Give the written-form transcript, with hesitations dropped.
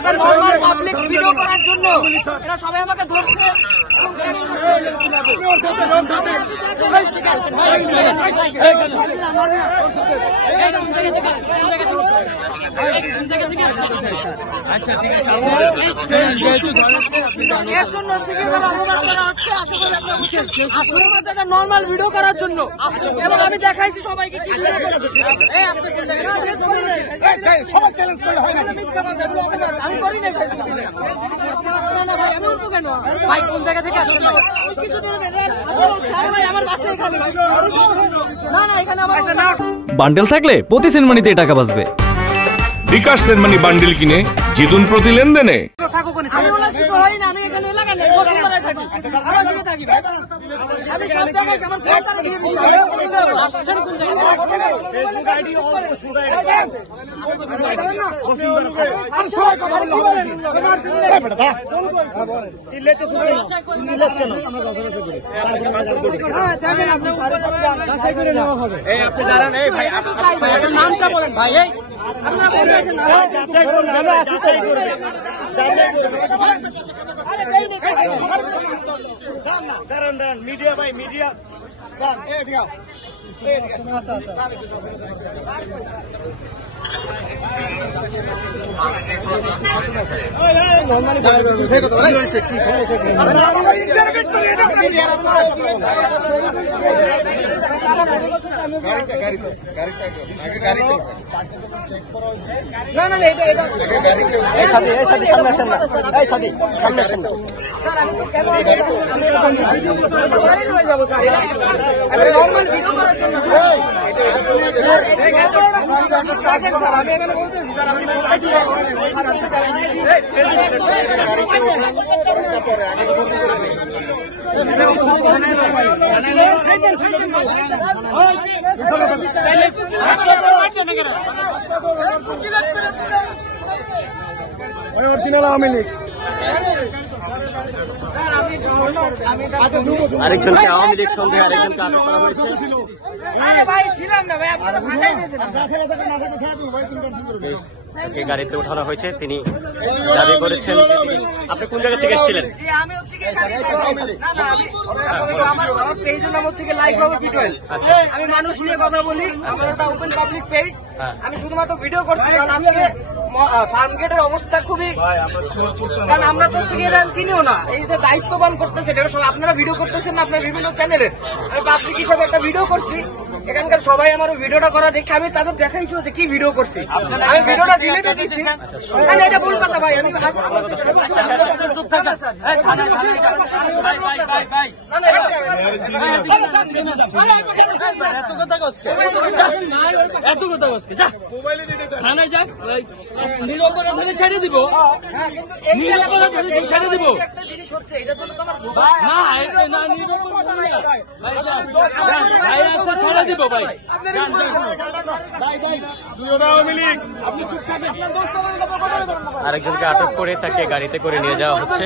একটা normal public video করার জন্য এরা সবাই আমাকে ধরছে। এর জন্য হচ্ছে কি অপমান করা হচ্ছে। আশা করি আপনারা বুঝছেন, শুধুমাত্র একটা নর্মাল ভিডিও করার জন্য। এবং আমি দেখাইছি সবাইকে কি আমি করি না ভাই, আমি উঠবো কেন ভাই? কোন জায়গা থেকে আসছেন ভাই? আমার বাসায় এখানে না না, এখানে আমার বান্ডেল থাকলে প্রতি সেনমানিতে টাকা বাঁচবে। বিকাশ সেনমানি বান্ডেল কিনে জিতুন প্রতি লেনদেনে। আমি এখানে এলাকা নেই, বসুন্ধরায় থাকি, আমার সঙ্গে থাকি ভাই। আমি সব জায়গায় আমার ফোনটা দিয়ে দিচ্ছি। আসছেন কোন জায়গায়? আপনি দাঁড়ান, এই ভাই আপনার নামটা বলেন ভাই। আপনারা বলছেন আমরা আসি চাই করে দাঁড়ান দাঁড়ান, মিডিয়া ভাই, মিডিয়া অরিজিনাল আওয়ামী লীগ। আরেকজনকে আওয়ামী লীগ সন্দেহে আরেকজনকে আটক করা হয়েছে। তাকে গাড়িতে উঠানো হয়েছে। তিনি দাবি করেছেন, আপনি কোন জায়গা থেকে এসেছিলেন? আমি মানুষ নিয়ে কথা বলি, আমার একটা ওপেন পাবলিক পেজ। আমি শুধুমাত্র ভিডিও করছি, কারণ আজকে ফার্ম গেটের অবস্থা খুবই, কারণ আমরা তো হচ্ছে চিনিও না। এই যে দায়িত্ববান করতেছে, আপনারা ভিডিও করতেছেন না আপনার বিভিন্ন চ্যানেলে। আমি পাবলিক হিসাবে একটা ভিডিও করছি, এখানকার সবাই আমার ভিডিওটা করা দেখে আমি তাদের দেখাইছি যে কি ভিডিও করছি। আমি ভিডিওটা ডিলিটও দিচ্ছি। এটা ভুল কথা ভাই। আমি ছেড়ে দিব, ছেড়ে দিব একটা জিনিস হচ্ছে, এটার জন্য তো আমার ছেড়ে দিব ভাই। আরেকজনকে আটক করে তাকে গাড়িতে করে নিয়ে যাওয়া হচ্ছে।